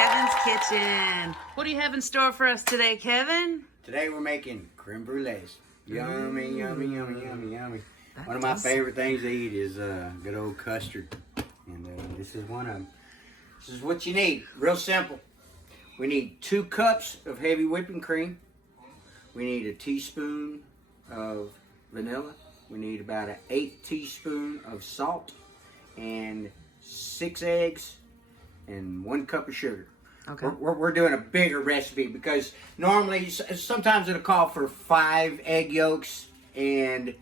Kevin's kitchen. What do you have in store for us today, Kevin? Today we're making creme brulees. Yummy, yummy, yummy, yummy, yummy. One of my favorite things to eat is good old custard. And this is one of them. This is what you need. Real simple. We need 2 cups of heavy whipping cream. We need a teaspoon of vanilla. We need about an 1/8 teaspoon of salt and 6 eggs and 1 cup of sugar. Okay. We're doing a bigger recipe because normally, sometimes it'll call for 5 egg yolks and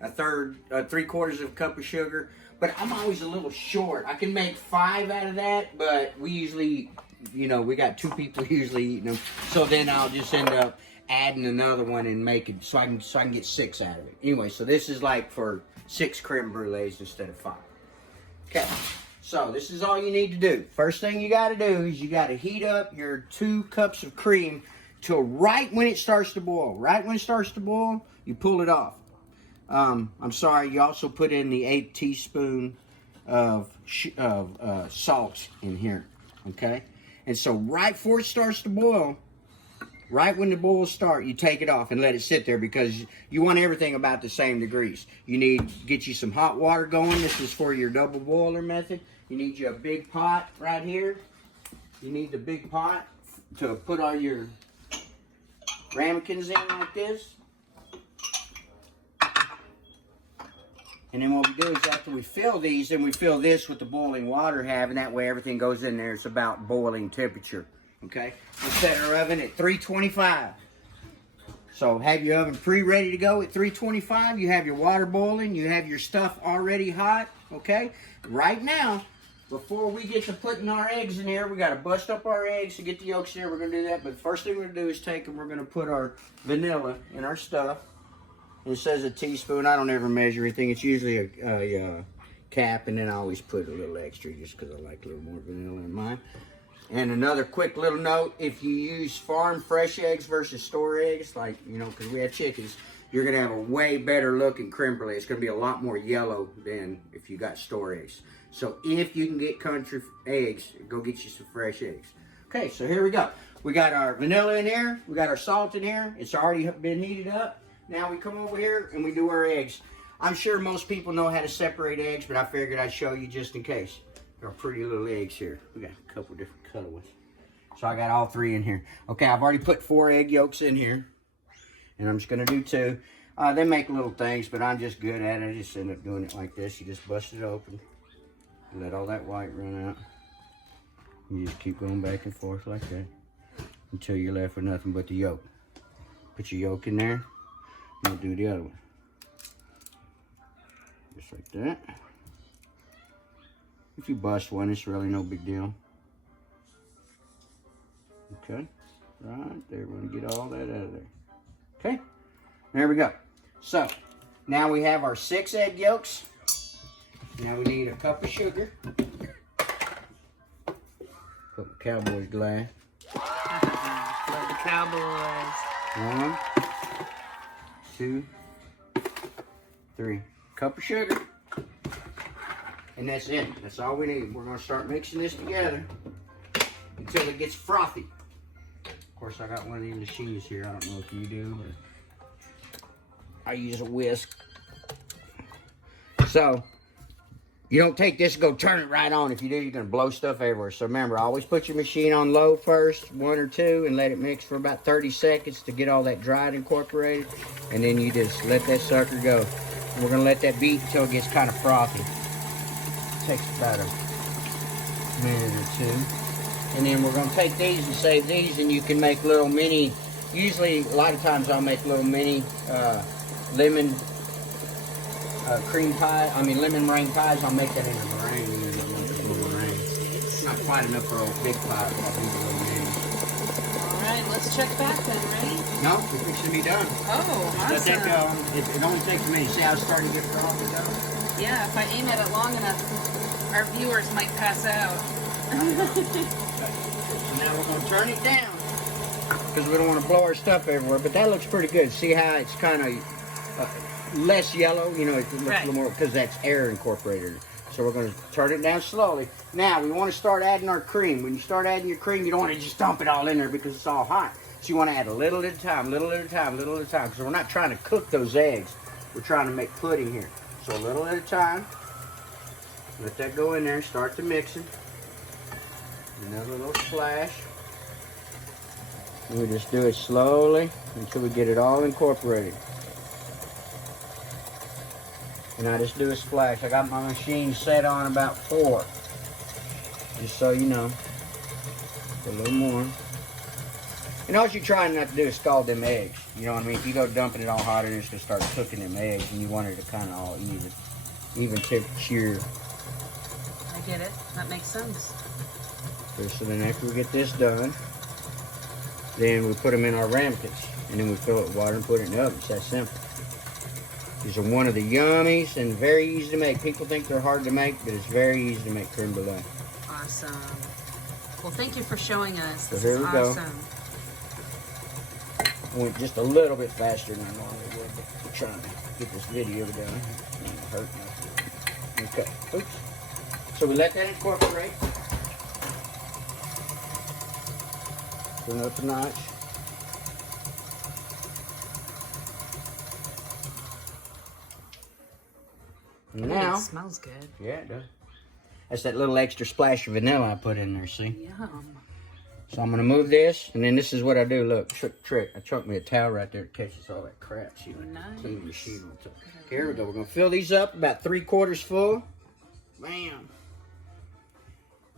a 3/4 of a cup of sugar. But I'm always a little short. I can make 5 out of that, but we usually, we got 2 people usually eating them. So then I'll just end up adding another one and make it so I can get 6 out of it. Anyway, so this is like for 6 creme brulees instead of 5. Okay. So this is all you need to do. First thing you got to do is you got to heat up your 2 cups of cream till right when it starts to boil. Right when it starts to boil, you pull it off. I'm sorry, you also put in the 1/8 teaspoon of salt in here, okay? And so right before it starts to boil, right when the boils start, you take it off and let it sit there because you want everything about the same degrees. You need to get you some hot water going. This is for your double boiler method. You need you a big pot right here. You need the big pot to put all your ramekins in like this. And then what we do is after we fill these, then we fill this with the boiling water having that way everything goes in there. It's about boiling temperature. Okay? We'll set our oven at 325. So have your oven pre-ready to go at 325. You have your water boiling. You have your stuff already hot. Okay? Right now, before we get to putting our eggs in here, we got to bust up our eggs to get the yolks in there. We're going to do that. But the first thing we're going to do is take and we're going to put our vanilla in our stuff. It says a teaspoon. I don't ever measure anything. It's usually a cap, and then I always put a little extra just because I like a little more vanilla in mine. And another quick little note, if you use farm fresh eggs versus store eggs, like, because we have chickens, you're going to have a way better looking creme brulee. It's going to be a lot more yellow than if you got store eggs. So if you can get country eggs, go get you some fresh eggs. Okay, so here we go. We got our vanilla in here. We got our salt in here. It's already been heated up. Now we come over here and we do our eggs. I'm sure most people know how to separate eggs, but I figured I'd show you just in case. They're pretty little eggs here. We got a couple different colorways. So I got all 3 in here. Okay, I've already put 4 egg yolks in here. And I'm just going to do 2. They make little things, but I'm just good at it. I just end up doing it like this. You just bust it open. Let all that white run out. You just keep going back and forth like that until you're left with nothing but the yolk. Put your yolk in there. We'll do the other one. Just like that. If you bust one, it's really no big deal. Okay. Right there. We're going to get all that out of there. Okay. There we go. So, now we have our 6 egg yolks. Now we need a cup of sugar. Put the Cowboys glass. Love the Cowboys. 1, 2, 3. Cup of sugar. And that's it. That's all we need. We're going to start mixing this together until it gets frothy. Of course, I got one of these machines here. I don't know if you do, but I use a whisk. So, you don't take this and go turn it right on. If you do, you're going to blow stuff everywhere. So remember, always put your machine on low first, 1 or 2, and let it mix for about 30 seconds to get all that dried incorporated. And then you just let that sucker go. And we're going to let that beat until it gets kind of frothy. It takes about a minute or 2. And then we're going to take these and save these, and you can make little mini, usually a lot of times I'll make little mini lemon lemon meringue pies. I'll make that in a meringue. It's not quite enough for a big pie, but I'll do a little mini. All right, let's check back then, right? No, we're fixing to be done. Oh, awesome. Let that go. It only takes a minute. See how it's starting to get frothy though? Yeah, if I aim at it long enough, our viewers might pass out. So now we're going to turn it down because we don't want to blow our stuff everywhere. But that looks pretty good. See how it's kind of less yellow? You know, it looks a little more because that's air incorporated. So we're going to turn it down slowly. Now, we want to start adding our cream. When you start adding your cream, you don't want to just dump it all in there because it's all hot. So you want to add a little at a time, little at a time, little at a time. Because we're not trying to cook those eggs. We're trying to make pudding here. So a little at a time. Let that go in there. Start the mixing. Another little splash. And we just do it slowly until we get it all incorporated. And I just do a splash. I got my machine set on about 4. Just so you know. A little more. And all you're trying not to do is scald them eggs. You know what I mean? If you go dumping it all hot, it's going to start cooking them eggs. And you want it to kind of all even temperature. I get it. That makes sense. Okay, so then after we get this done, then we put them in our ramekins. And then we fill it with water and put it in the oven. It's that simple. These are one of the yummies and very easy to make. People think they're hard to make, but it's very easy to make creme brulee. Awesome. Well, thank you for showing us. So This here is we go. awesome. I went just a little bit faster than I normally would, but we're trying to get this video done. It's not gonna hurt nothing. Okay. Oops. So we let that incorporate. Turn it up a notch. Now, it smells good. Yeah, it does. That's that little extra splash of vanilla I put in there, see? Yum. So I'm going to move this, and then this is what I do. Look, trick. I chuck me a towel right there to catches all that crap. See, like Nice. clean the sheet on top. Okay, here we go. We're going to fill these up about 3/4 full. Bam.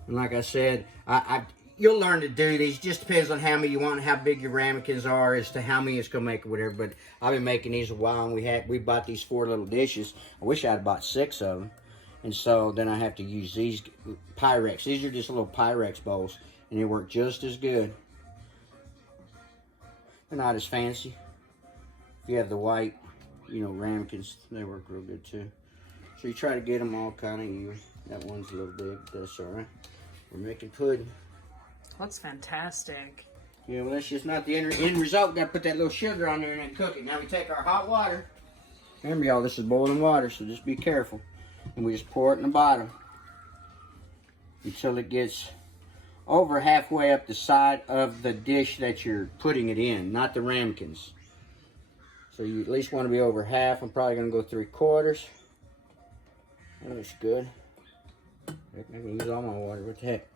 And like I said, you'll learn to do these. Just depends on how many you want and how big your ramekins are as to how many it's going to make or whatever. But I've been making these a while, and we bought these 4 little dishes. I wish I had bought 6 of them. And so then I have to use these Pyrex. These are just little Pyrex bowls, and they work just as good. They're not as fancy. If you have the white, ramekins, they work real good too. So you try to get them all kind of even. That one's a little big, but that's all right. We're making pudding. Looks fantastic. Yeah, well, that's just not the end result. We got to put that little sugar on there and then cook it. Now we take our hot water. Remember, y'all, this is boiling water, so just be careful. And we just pour it in the bottom until it gets over halfway up the side of the dish that you're putting it in, not the ramekins. So you at least want to be over half. I'm probably going to go 3/4. That looks good. I'm going to use all my water. What the heck?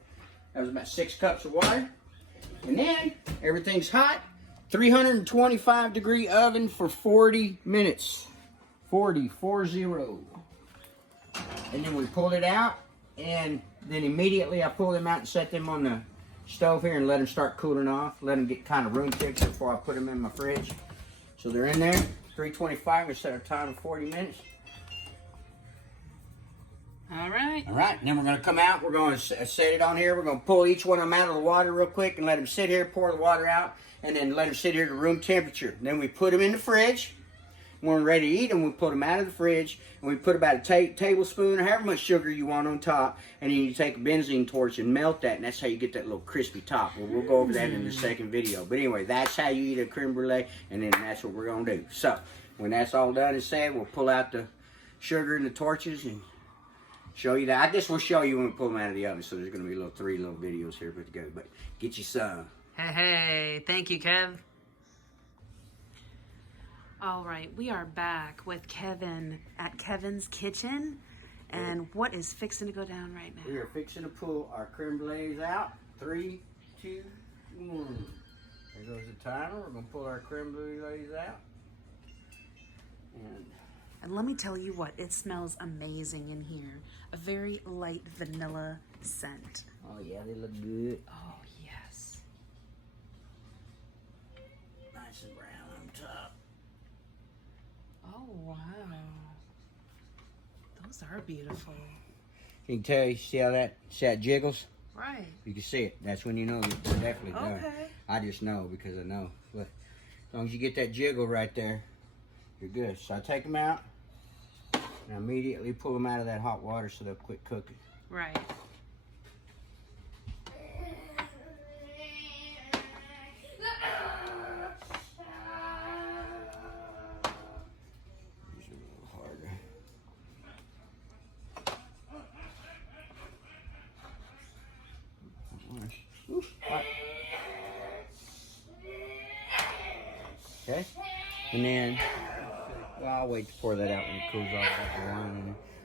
That was about 6 cups of water. And then everything's hot. 325-degree oven for 40 minutes. 40. And then we pulled it out, and then immediately I pulled them out and set them on the stove here and let them start cooling off. Let them get kind of room temperature before I put them in my fridge. So they're in there, 325. We set our time for 40 minutes. All right. All right, and then we're going to come out. We're going to set it on here. We're going to pull each one of them out of the water real quick and let them sit here, pour the water out, and then let them sit here to room temperature. Then we put them in the fridge. When we're ready to eat them, we put them out of the fridge, and we put about a tablespoon or however much sugar you want on top, and then you take a benzene torch and melt that, and that's how you get that little crispy top. Well, we'll go over that in the second video. But anyway, that's how you eat a creme brulee, and then that's what we're going to do. So, when that's all done and said, we'll pull out the sugar and the torches and show you that. I guess we'll show you when we pull them out of the oven, so there's going to be 3 little videos here put together. But get you some. Hey, thank you, Kev. All right, we are back with Kevin at Kevin's Kitchen. And what is fixing to go down right now? We are fixing to pull our creme brulees out. 3, 2, 1. There goes the timer. We're going to pull our creme brulees out. And let me tell you what, it smells amazing in here. A very light vanilla scent. Oh yeah, they look good. Oh, yes. Nice and brown on top. Oh, wow. Those are beautiful. You can tell, see that jiggles? Right. You can see it. That's when you know it's definitely done. Okay. I just know because I know. But as long as you get that jiggle right there, you're good. So I take them out and I immediately pull them out of that hot water so they'll quit cooking. Right. Ooh, hot. Okay, and then, well, I'll wait to pour that out when it cools off.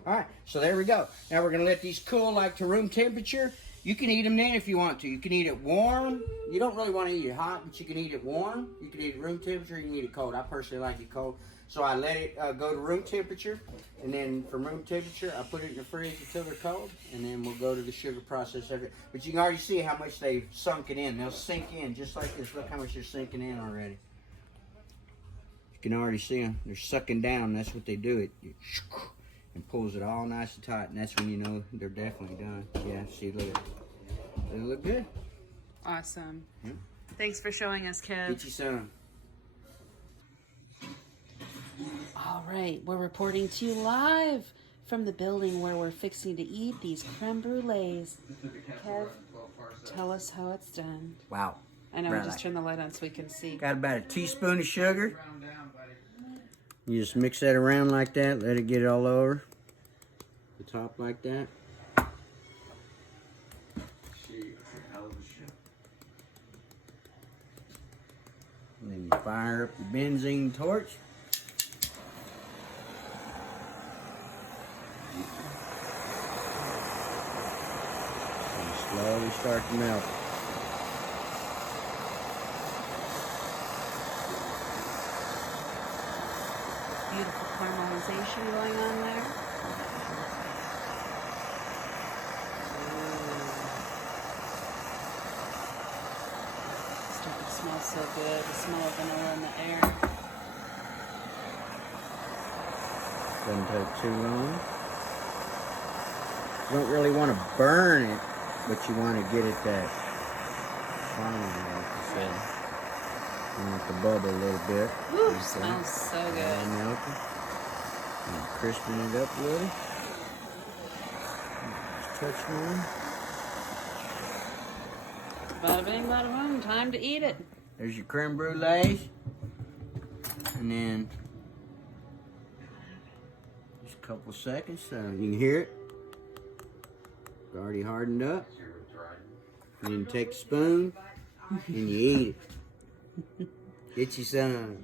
All right, so there we go. Now we're gonna let these cool like to room temperature. You can eat them then if you want to. You can eat it warm. You don't really want to eat it hot, but you can eat it warm. You can eat it room temperature. You can eat it cold. I personally like it cold. So I let it go to room temperature, and then from room temperature, I put it in the fridge until they're cold, and then we'll go to the sugar process. But you can already see how much they've sunken in. They'll sink in just like this. Look how much they're sinking in already. You can already see them. They're sucking down. That's what they do. And pulls it all nice and tight, and that's when you know they're definitely done. Yeah, see, look. They look good. Awesome. Yeah. Thanks for showing us, Kev. Get you some. All right, we're reporting to you live from the building where we're fixing to eat these creme brulees. Kev, tell us how it's done. Wow. I know, we just turned the light on so we can see. Got about a teaspoon of sugar. You just mix that around like that, let it get all over the top like that. And then you fire up the benzene torch. And slowly start to melt. Beautiful caramelization going on there. Starting to smell so good. The smell of vanilla in the air. Doesn't take too long. You don't really want to burn it, but you want to get it that fine, like you said. You want it to bubble a little bit. Woo, smells so good. And melting. And crisping it up a little. Just touch one. Bada bing, bada boom. Time to eat it. There's your creme brulees. And then just a couple seconds so you can hear it. It's already hardened up. And then you take a spoon and you eat it. Get you some.